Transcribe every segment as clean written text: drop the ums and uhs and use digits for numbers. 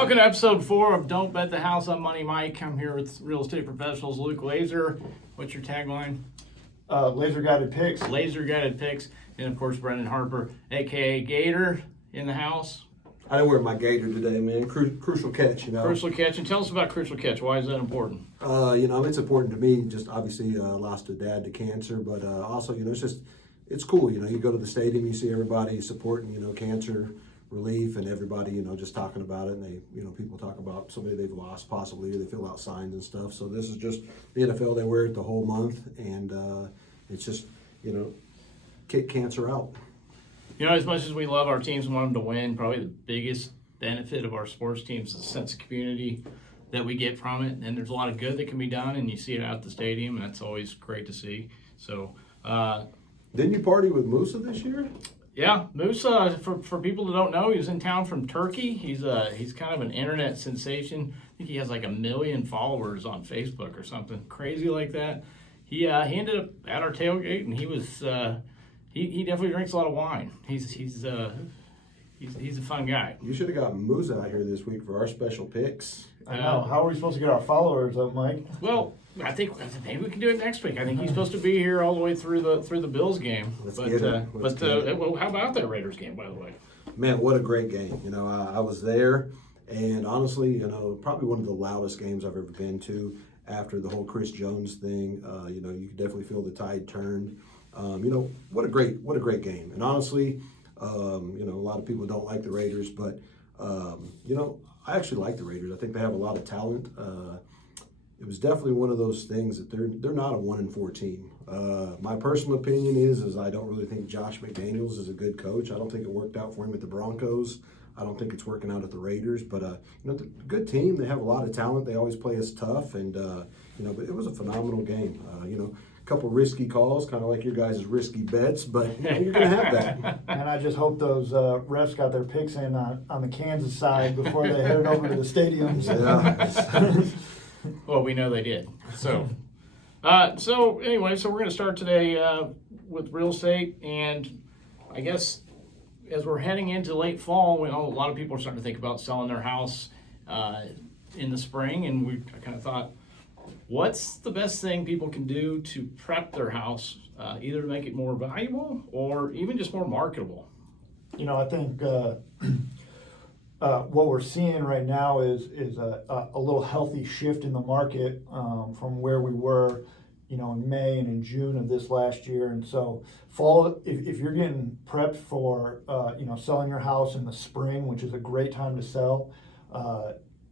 Welcome to episode 4 of Don't Bet the House on Money Mike. I'm here with real estate professionals Luke Laser. What's your tagline? Laser guided picks. Laser guided picks. And of course, Brendan Harper, aka Gator, in the house. I didn't wear my gator today, man. Crucial catch, Crucial catch. And tell us about Crucial Catch. Why is that important? It's important to me. Just obviously lost a dad to cancer, but also, it's cool. You go to the stadium, you see everybody supporting, cancer relief, and everybody, just talking about it. And they, people talk about somebody they've lost possibly, or they fill out signs and stuff. So this is just the NFL. They wear it the whole month, and it's just, kick cancer out. As much as we love our teams and want them to win, probably the biggest benefit of our sports teams is the sense of community that we get from it. And there's a lot of good that can be done, and you see it out at the stadium, and that's always great to see. So, Didn't you party with Musa this year? yeah, Moose, for people that don't know, he was in town from Turkey. He's kind of an internet sensation. I think he has like 1 million followers on Facebook or something crazy like that. He ended up at our tailgate, and he was he definitely drinks a lot of wine. He's a fun guy. You should have got Musa out here this week for our special picks. I know. How are we supposed to get our followers up, Mike? Well, I think maybe we can do it next week. I think he's supposed to be here all the way through the Bills game. Let's get it. Well, how about that Raiders game, by the way? Man, what a great game. I was there, and honestly, probably one of the loudest games I've ever been to after the whole Chris Jones thing. You could definitely feel the tide turned. What a great game. And honestly, a lot of people don't like the Raiders, but, I actually like the Raiders. I think they have a lot of talent. It was definitely one of those things that they're not a 1-4 team. My personal opinion is I don't really think Josh McDaniels is a good coach. I don't think it worked out for him at the Broncos. I don't think it's working out at the Raiders. But they're a good team. They have a lot of talent. They always play us tough, and but it was a phenomenal game. A couple risky calls, kind of like your guys' risky bets, but you're going to have that. And I just hope those refs got their picks in on the Kansas side before they headed over to the stadiums. Yeah. Well, we know they did. So, anyway, we're going to start today with real estate, and I guess as we're heading into late fall, we know a lot of people are starting to think about selling their house in the spring, and I kind of thought, what's the best thing people can do to prep their house, either to make it more valuable or even just more marketable? I think what we're seeing right now is a little healthy shift in the market from where we were, in May and in June of this last year. And so fall, if you're getting prepped for, selling your house in the spring, which is a great time to sell,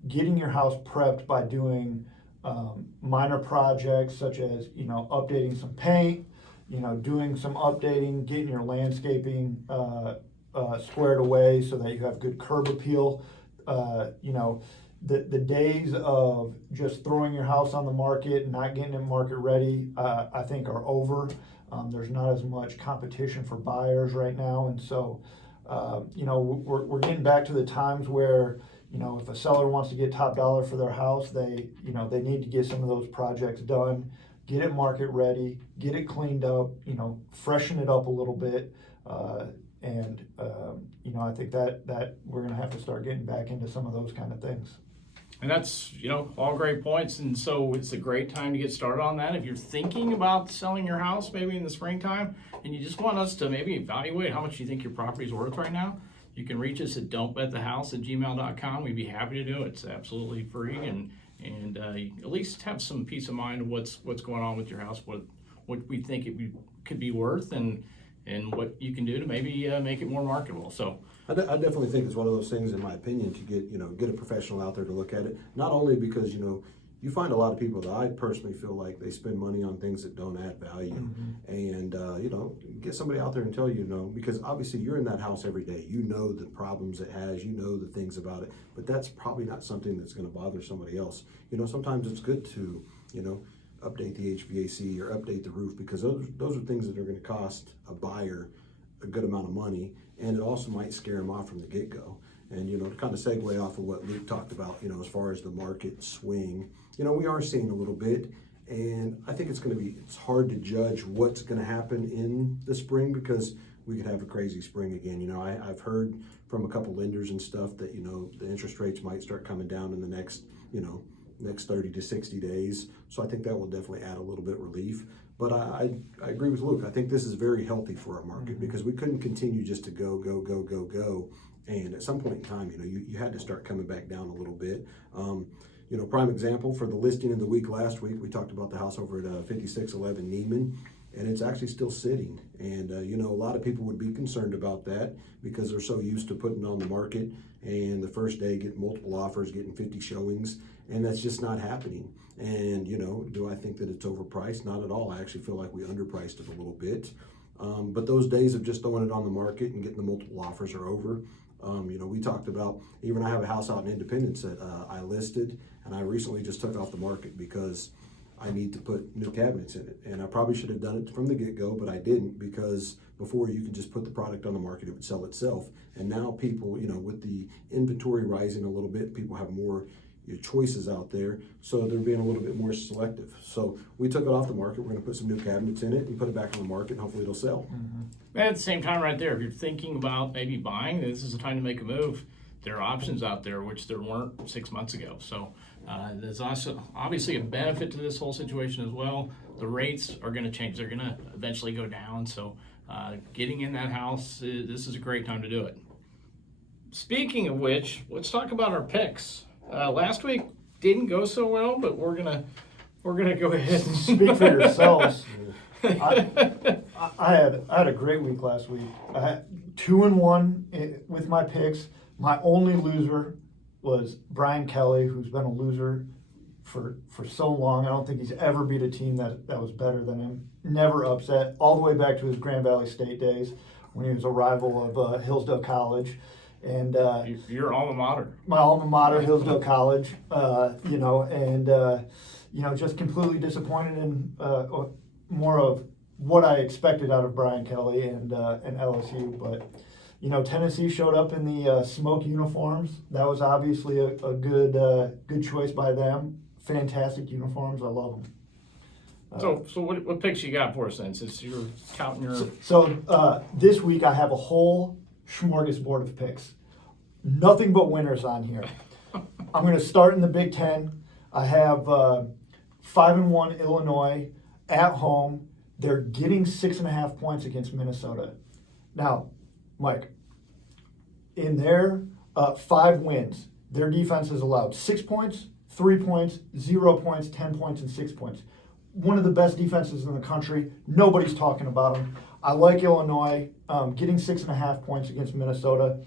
getting your house prepped by doing minor projects such as, updating some paint, doing some updating, getting your landscaping squared away so that you have good curb appeal. The days of just throwing your house on the market and not getting it market ready, I think are over. There's not as much competition for buyers right now. And so, we're getting back to the times where, if a seller wants to get top dollar for their house, they need to get some of those projects done, get it market ready, get it cleaned up, freshen it up a little bit. I think that we're going to have to start getting back into some of those kind of things. And that's, all great points. And so it's a great time to get started on that. If you're thinking about selling your house maybe in the springtime and you just want us to maybe evaluate how much you think your property is worth right now, you can reach us at don'tbetthehouse@gmail.com. We'd be happy to do it. It's absolutely free, and at least have some peace of mind of what's going on with your house, what we think could be worth, and what you can do to maybe make it more marketable. So I definitely think it's one of those things, in my opinion, to get a professional out there to look at it. Not only because you find a lot of people that I personally feel like they spend money on things that don't add value, and get somebody out there and tell you, because obviously you're in that house every day. You know the problems it has, the things about it, but that's probably not something that's going to bother somebody else. Sometimes it's good to update the HVAC or update the roof, because those are things that are going to cost a buyer a good amount of money, and it also might scare them off from the get-go. And to kind of segue off of what Luke talked about, as far as the market swing, we are seeing a little bit, and I think it's hard to judge what's going to happen in the spring, because we could have a crazy spring again. You know, I've heard from a couple lenders and stuff that, you know, the interest rates might start coming down in the next 30 to 60 days. So I think that will definitely add a little bit of relief. But I agree with Luke. I think this is very healthy for our market because we couldn't continue just to go. And at some point in time, you know, you had to start coming back down a little bit. You know, prime example for the listing of the week last week, we talked about the house over at 5611 Neiman, and it's actually still sitting. And, you know, a lot of people would be concerned about that because they're so used to putting it on the market and the first day getting multiple offers, getting 50 showings, and that's just not happening. And, you know, do I think that it's overpriced? Not at all. I actually feel like we underpriced it a little bit. But those days of just throwing it on the market and getting the multiple offers are over. You know, we talked about, even I have a house out in Independence that I listed, and I recently just took off the market because I need to put new cabinets in it. And I probably should have done it from the get-go, but I didn't, because before you could just put the product on the market, it would sell itself. And now people, you know, with the inventory rising a little bit, people have more choices out there, so they're being a little bit more selective. So we took it off the market. We're going to put some new cabinets in it and put it back on the market, and hopefully it'll sell. And at the same time, right there, if you're thinking about maybe buying, this is the time to make a move. There are options out there which there weren't 6 months ago. So there's also obviously a benefit to this whole situation as well. The rates are going to change. They're going to eventually go down. So getting in that house, this is a great time to do it. Speaking of which, let's talk about our picks. Last week didn't go so well, but we're gonna go ahead and Speak for yourselves. I had a great week last week. I had 2-1 with my picks. My only loser was Brian Kelly, who's been a loser for so long. I don't think he's ever beat a team that was better than him. Never upset, all the way back to his Grand Valley State days when he was a rival of Hillsdale College. And your alma mater. My alma mater, Hillsdale College, you know, and you know, just completely disappointed in more of what I expected out of Brian Kelly and LSU. But you know, Tennessee showed up in the smoke uniforms. That was obviously a good choice by them. Fantastic uniforms. I love them. So what picks you got for us then, since you're counting your... So this week I have a whole smorgasbord of picks. Nothing but winners on here. I'm going to start in the Big Ten. I have 5-1 Illinois at home. They're getting 6.5 points against Minnesota. Now, Mike, in their 5 wins, their defense has allowed 6 points, 3 points, 0 points, 10 points, and 6 points. One of the best defenses in the country. Nobody's talking about them. I like Illinois getting 6.5 points against Minnesota.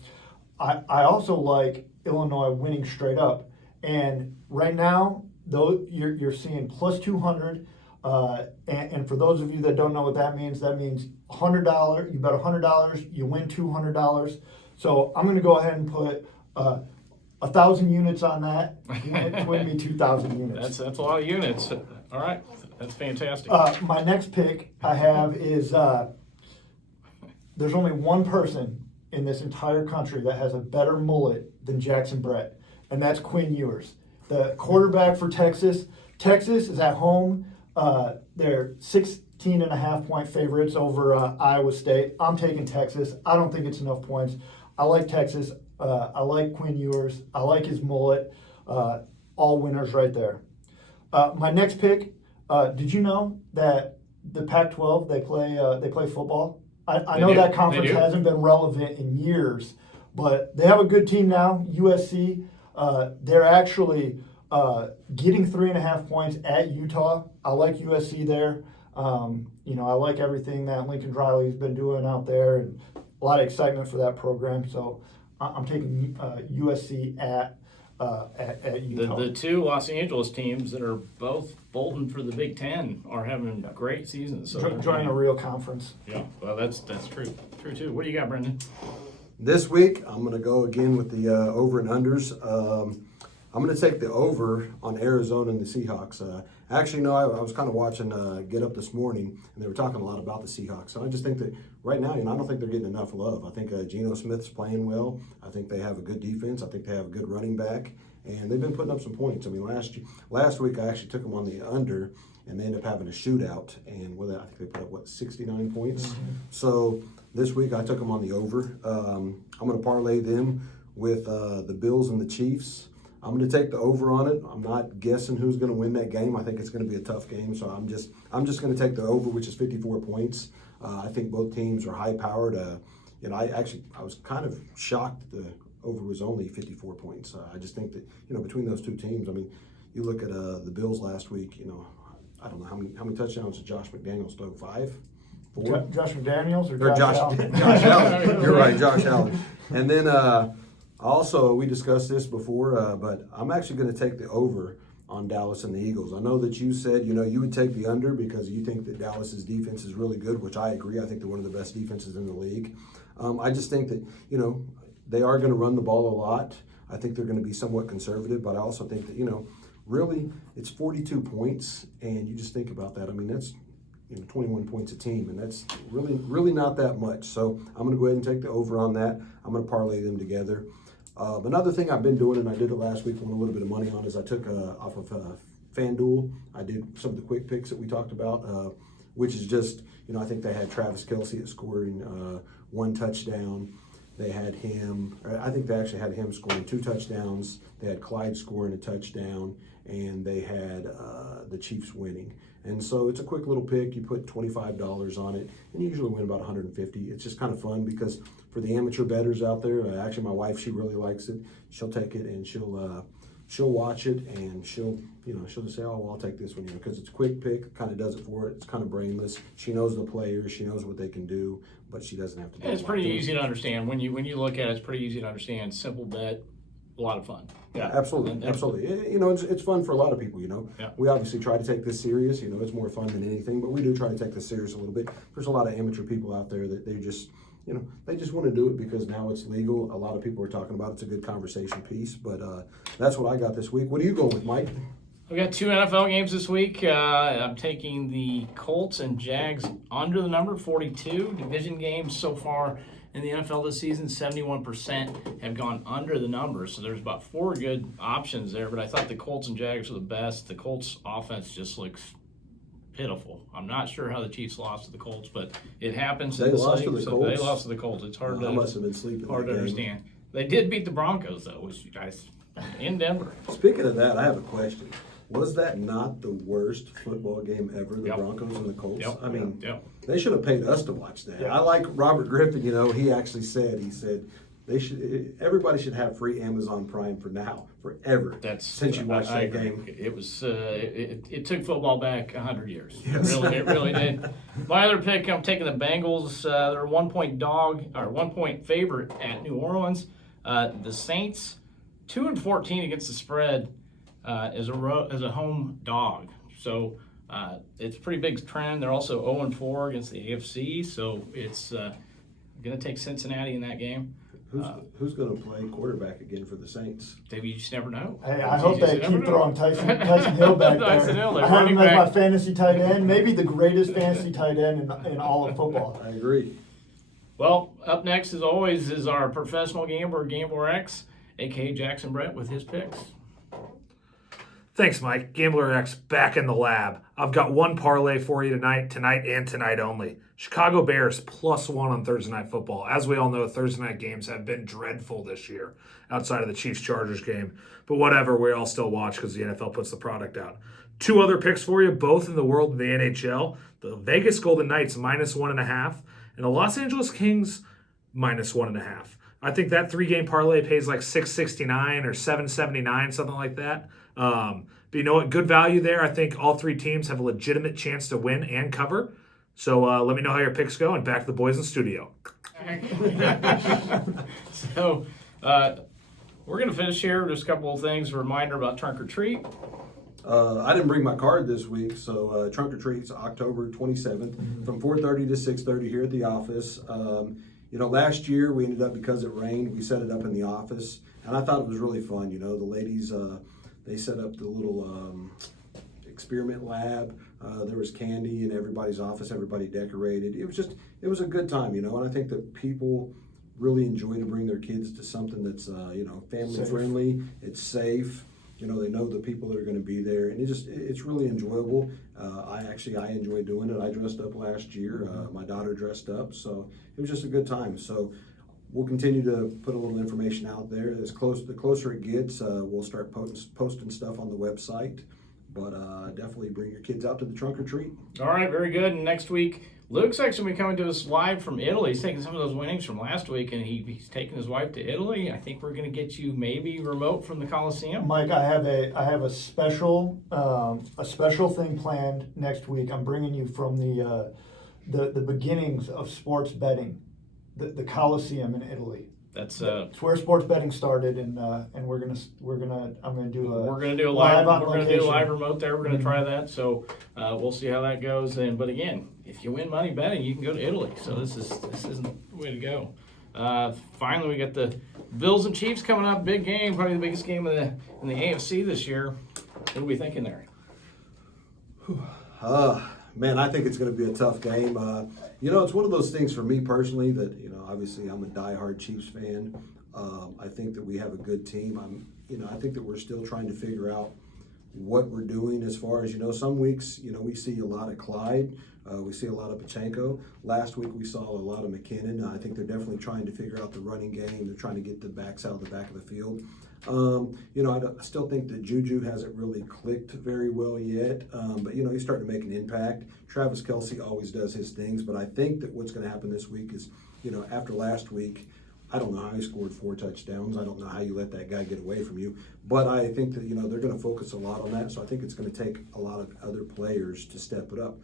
I also like Illinois winning straight up. And right now, though, you're seeing plus 200. And for those of you that don't know what that means $100. You bet $100, you win $200. So I'm going to go ahead and put 1,000 units on that. To win me 2,000 units. That's a lot of units. All right, that's fantastic. My next pick I have is there's only one person in this entire country that has a better mullet than Jackson Brett, and that's Quinn Ewers, the quarterback for Texas. Texas is at home. They're 16.5 point favorites over Iowa State. I'm taking Texas. I don't think it's enough points. I like Texas. I like Quinn Ewers. I like his mullet. All winners right there. My next pick, did you know that the Pac-12, they play football? I know that conference hasn't been relevant in years, but they have a good team now, USC. They're actually getting 3.5 points at Utah. I like USC there. You know, I like everything that Lincoln Riley's been doing out there, and a lot of excitement for that program. So I'm taking USC at Utah. The two Los Angeles teams that are both bolting for the Big Ten are having great seasons. So joining a real conference. Yeah, well, that's true. True too. What do you got, Brendan? This week, I'm going to go again with the over and unders. I'm going to take the over on Arizona and the Seahawks. Actually, no, I was kind of watching Get Up this morning, and they were talking a lot about the Seahawks. And I just think that right now, you know, I don't think they're getting enough love. I think Geno Smith's playing well. I think they have a good defense. I think they have a good running back, and they've been putting up some points. I mean, last week I actually took them on the under, and they end up having a shootout. And I think they put up 69 points. So this week I took them on the over. I'm going to parlay them with the Bills and the Chiefs. I'm going to take the over on it. I'm not guessing who's going to win that game. I think it's going to be a tough game, so I'm just going to take the over, which is 54 points. I think both teams are high powered. I was kind of shocked that the over was only 54 points. I just think that between those two teams, I mean, you look at the Bills last week. I don't know how many touchdowns did Josh McDaniels throw? 5, 4. Josh McDaniels or Josh Allen? Josh Allen. You're right, Josh Allen. And then also, we discussed this before, but I'm actually going to take the over on Dallas and the Eagles. I know that you said, you would take the under because you think that Dallas's defense is really good, which I agree. I think they're one of the best defenses in the league. I just think that, they are going to run the ball a lot. I think they're going to be somewhat conservative, but I also think that, really it's 42 points, and you just think about that. I mean, that's 21 points a team, and that's really not that much. So I'm going to go ahead and take the over on that. I'm going to parlay them together. Another thing I've been doing, and I did it last week, won a little bit of money on, is I took off of FanDuel. I did some of the quick picks that we talked about, which is just, I think they had Travis Kelce scoring 1 touchdown. They had him, I think they actually had him scoring 2 touchdowns. They had Clyde scoring a touchdown, and they had the Chiefs winning. And so it's a quick little pick. You put $25 on it, and you usually win about $150. It's just kind of fun because for the amateur bettors out there, actually my wife, she really likes it. She'll take it and she'll watch it, and she'll just say, oh, well, I'll take this one, because it's a quick pick, kind of does it for it. It's kind of brainless. She knows the players, she knows what they can do, but she doesn't have to do It's pretty easy to understand. When you look at it, it's pretty easy to understand. Simple bet, a lot of fun. Yeah, absolutely, absolutely. It's fun for a lot of people. Yeah. We obviously try to take this serious. It's more fun than anything, but we do try to take this serious a little bit. There's a lot of amateur people out there that they just want to do it because now it's legal. A lot of people are talking about it. It's a good conversation piece, but that's what I got this week. What are you going with, Mike? I've got 2 NFL games this week. I'm taking the Colts and Jags under the number 42. Division games so far in the NFL this season, 71% have gone under the number. So there's about 4 good options there, but I thought the Colts and Jags were the best. The Colts offense just looks pitiful. I'm not sure how the Chiefs lost to the Colts, but it happens. They lost to the Colts? They lost to the Colts. It's hard I must have been sleeping. hard to understand. They did beat the Broncos, though, which you guys in Denver. Speaking of that, I have a question. Was that not the worst football game ever, the Yep. Broncos and the Colts? Yep. I mean, Yep. They should have paid us to watch that. Yeah. I like Robert Griffin, he actually said, everybody should have free Amazon Prime for now, forever. Since you watched that game. It was it took football back 100 years. Yes. It really did. My other pick, I'm taking the Bengals. They're a 1-point favorite at New Orleans. The Saints 2-14 against the spread as a home dog. So it's a pretty big trend. They're also 0-4 against the AFC. So it's going to take Cincinnati in that game. Who's going to play quarterback again for the Saints? Maybe you just never know. Hey, I hope they keep throwing Tyson Hill back there. Tyson Hill, their I have running him as my back. fantasy tight end, maybe the greatest fantasy tight end in all of football. I agree. Well, up next, as always, is our professional gambler, Gambler X, a.k.a. Jackson Brett, with his picks. Thanks, Mike. Gambler X back in the lab. I've got 1 parlay for you tonight and tonight only. Chicago Bears +1 on Thursday Night Football. As we all know, Thursday night games have been dreadful this year outside of the Chiefs-Chargers game. But whatever, we all still watch because the NFL puts the product out. 2 other picks for you, both in the world of the NHL. The Vegas Golden Knights -1.5 and the Los Angeles Kings -1.5. I think that 3-game parlay pays like $6.69 or $7.79, something like that. But you know what? Good value there. I think all 3 teams have a legitimate chance to win and cover. So let me know how your picks go, and back to the boys in the studio. So we're going to finish here with just a couple of things. A reminder about Trunk or Treat. I didn't bring my card this week, so Trunk or Treat's October 27th from 4:30 to 6:30 here at the office. Last year we ended up, because it rained, we set it up in the office, and I thought it was really fun. The ladies, they set up the little experiment lab. There was candy in everybody's office, everybody decorated. It was a good time, and I think that people really enjoy to bring their kids to something that's, family friendly, it's safe. You know, they know the people that are going to be there, and it's really enjoyable. I enjoy doing it. I dressed up last year. My daughter dressed up, so it was just a good time. So we'll continue to put a little information out there. The closer it gets, we'll start posting stuff on the website. But definitely bring your kids out to the trunk or treat. All right, very good. And next week, Luke's actually going to be coming to us live from Italy. He's taking some of those winnings from last week, and he's taking his wife to Italy. I think we're going to get you maybe remote from the Coliseum. Mike, I have a special thing planned next week. I'm bringing you from the beginnings of sports betting, the Coliseum in Italy. That's It's where sports betting started, and we're gonna I'm gonna do a we're gonna do a live on we're gonna do a location. live remote there. We're gonna try that. So we'll see how that goes. But again, if you win money betting, you can go to Italy. So this isn't the way to go. Finally, we got the Bills and Chiefs coming up. Big game, probably the biggest game in the AFC this year. What are we thinking there? Man, I think it's going to be a tough game. It's one of those things for me personally that, obviously I'm a diehard Chiefs fan. I think that we have a good team. I think that we're still trying to figure out what we're doing as far as, some weeks, we see a lot of Clyde. We see a lot of Pachenko. Last week we saw a lot of McKinnon. I think they're definitely trying to figure out the running game. They're trying to get the backs out of the back of the field. I still think that Juju hasn't really clicked very well yet, but he's starting to make an impact. Travis Kelce always does his things, but I think that what's going to happen this week is, after last week, I don't know how he scored 4 touchdowns. I don't know how you let that guy get away from you, but I think that they're going to focus a lot on that. So I think it's going to take a lot of other players to step it up.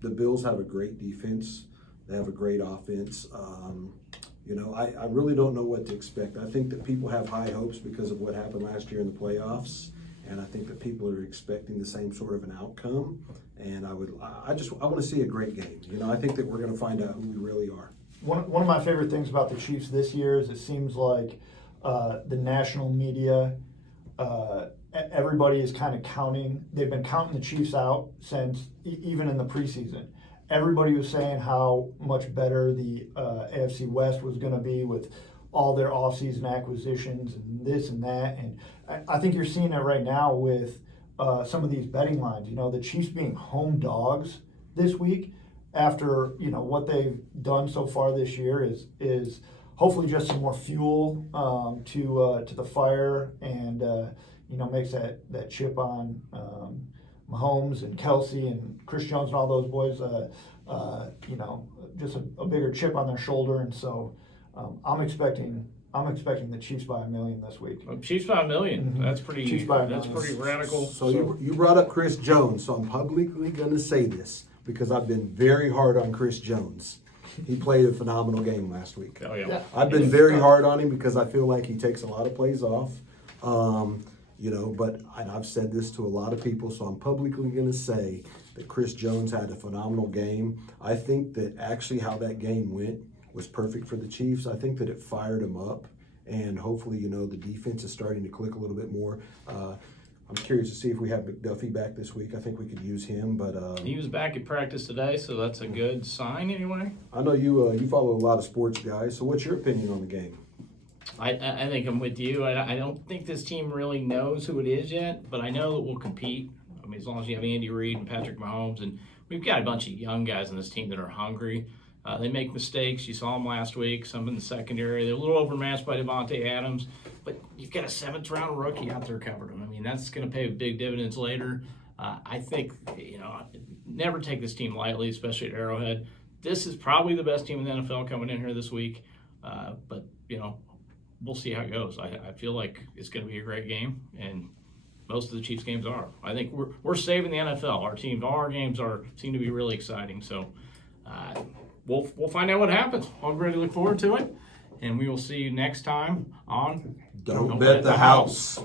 The Bills have a great defense. They have a great offense. I really don't know what to expect. I think that people have high hopes because of what happened last year in the playoffs, and I think that people are expecting the same sort of an outcome. And I want to see a great game. I think that we're going to find out who we really are. One of my favorite things about the Chiefs this year is it seems like the national media, everybody is kind of counting. They've been counting the Chiefs out since even in the preseason. Everybody was saying how much better the AFC West was going to be with all their offseason acquisitions and this and that. And I think you're seeing it right now with some of these betting lines. The Chiefs being home dogs this week after what they've done so far this year is hopefully just some more fuel to the fire and makes that chip on Mahomes and Kelce and Chris Jones and all those boys, just a bigger chip on their shoulder. And so I'm expecting the Chiefs by 1 million this week. Chiefs by 1 million. Mm-hmm. That's pretty. Chiefs by 1 that's million. pretty radical. So you brought up Chris Jones, so I'm publicly going to say this because I've been very hard on Chris Jones. He played a phenomenal game last week. Oh yeah. I've been very hard on him because I feel like he takes a lot of plays off. But I've said this to a lot of people, so I'm publicly going to say that Chris Jones had a phenomenal game. I think that actually how that game went was perfect for the Chiefs. I think that it fired them up, and hopefully, the defense is starting to click a little bit more. I'm curious to see if we have McDuffie back this week. I think we could use him, but He was back at practice today, so that's a good sign anyway. I know you follow a lot of sports guys. So what's your opinion on the game? I think I'm with you. I don't think this team really knows who it is yet, but I know that we'll compete. I mean, as long as you have Andy Reid and Patrick Mahomes, and we've got a bunch of young guys on this team that are hungry. They make mistakes. You saw them last week, some in the secondary. They're a little overmatched by Devontae Adams, but you've got a 7th-round rookie out there covering them. I mean, that's going to pay big dividends later. I think, never take this team lightly, especially at Arrowhead. This is probably the best team in the NFL coming in here this week, but, we'll see how it goes. I feel like it's going to be a great game, and most of the Chiefs games are. I think we're saving the NFL. All our games seem to be really exciting. So we'll find out what happens. I'm ready to look forward to it, and we will see you next time on Don't Bet the House.